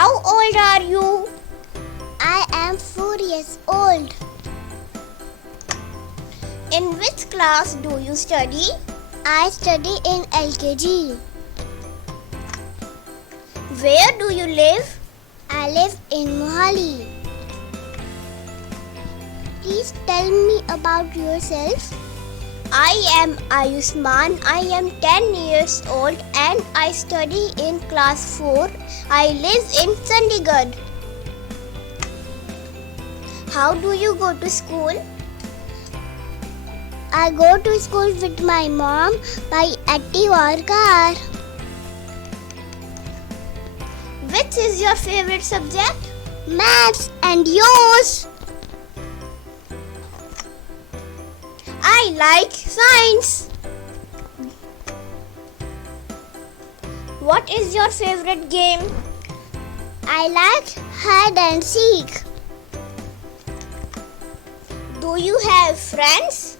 How old are you? I am 4 years old. In which class do you study? I study in LKG. Where do you live? I live in Mohali. Please tell me about yourself. I am Ayushman. I am 10 years old and I study in class 4. I live in Chandigarh. How do you go to school? I go to school with my mom by Activa or car. Which is your favorite subject? Maths, and yours? I like science. What is your favorite game? I like hide and seek. Do you have friends?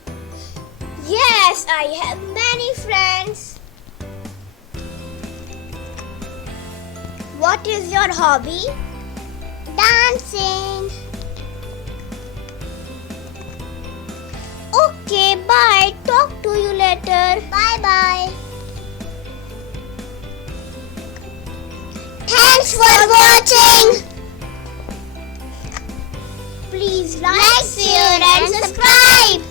Yes, I have many friends. What is your hobby? Dancing. Okay, bye. Talk to you later. Bye-bye. Thanks for watching. Please Like, share and subscribe.